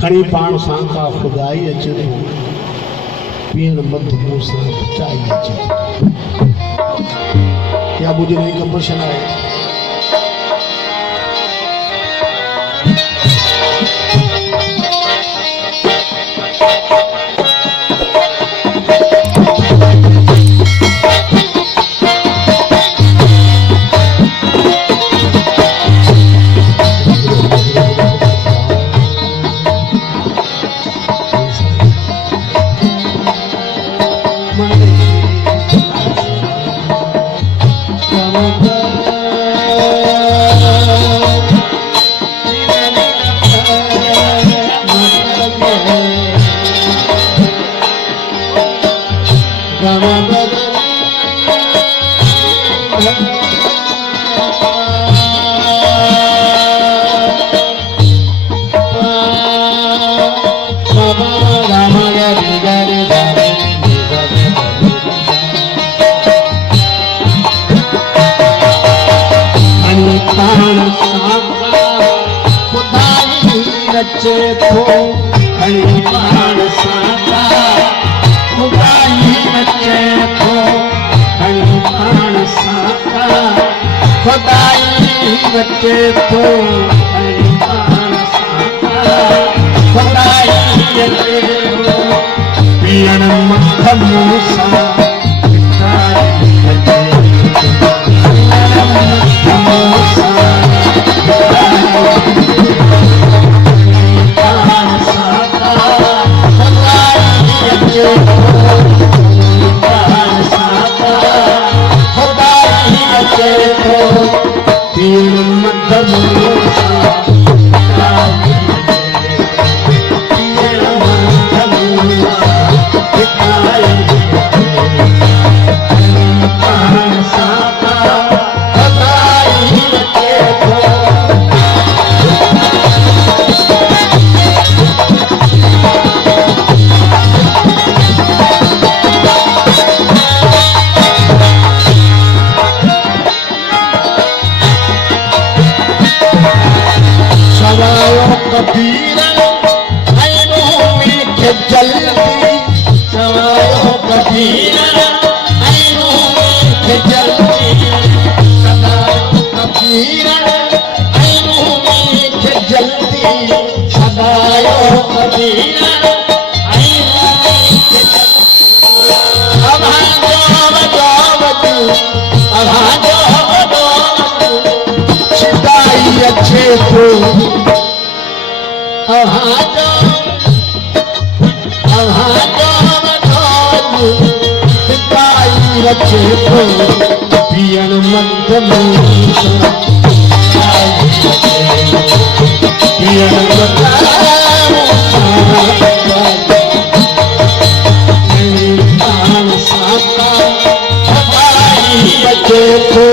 खड़ी पाण सांका खुदाई अचे तो पीण मध मुंह सां चाई अचे या मुझे नहीं कंपशन है बच्चे को खड़ी पाण सांका खुदाई बच्चे को खड़ी पाण सांका खुदाई बच्चे को खड़ी पाण सांका खुदाई बच्चे को पीण मथ मुंह सां पीण मध मुंह सां पीण मध पाण सांका खुदाई बच्चे को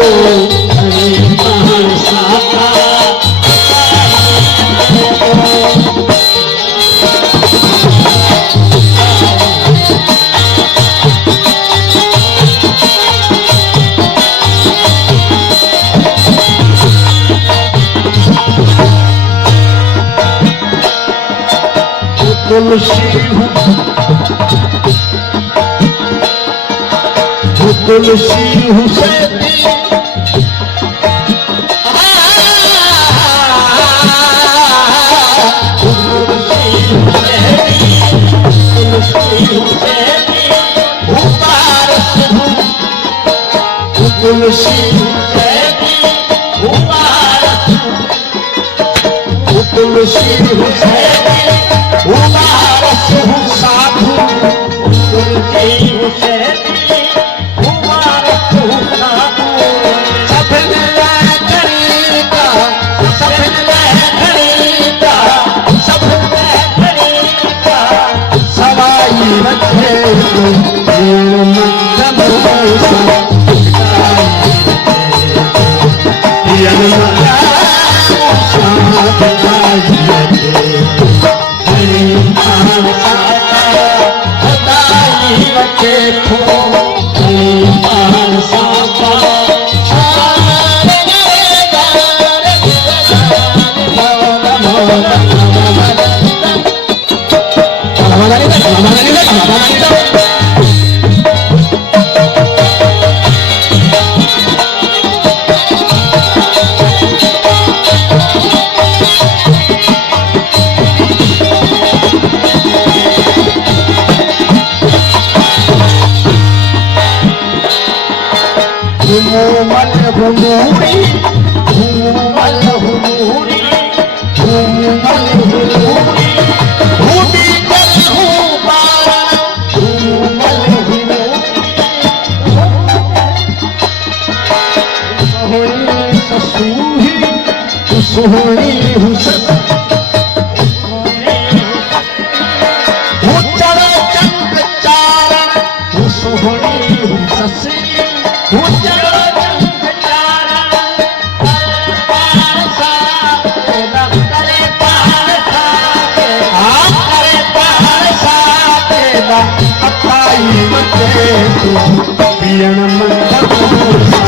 खड़ी पाण सांका तुलसी हुसैन सोहनी हुसन चढ़ा चंद चारण सोहनी हुससी चढ़ा चंद चारण पारसा करे पारसा तेरा अपाई मचे तू पियण मंदमूसा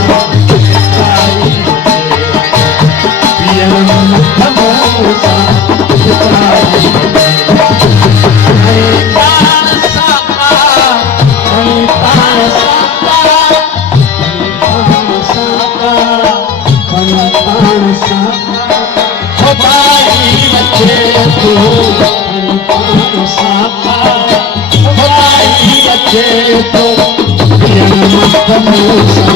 तो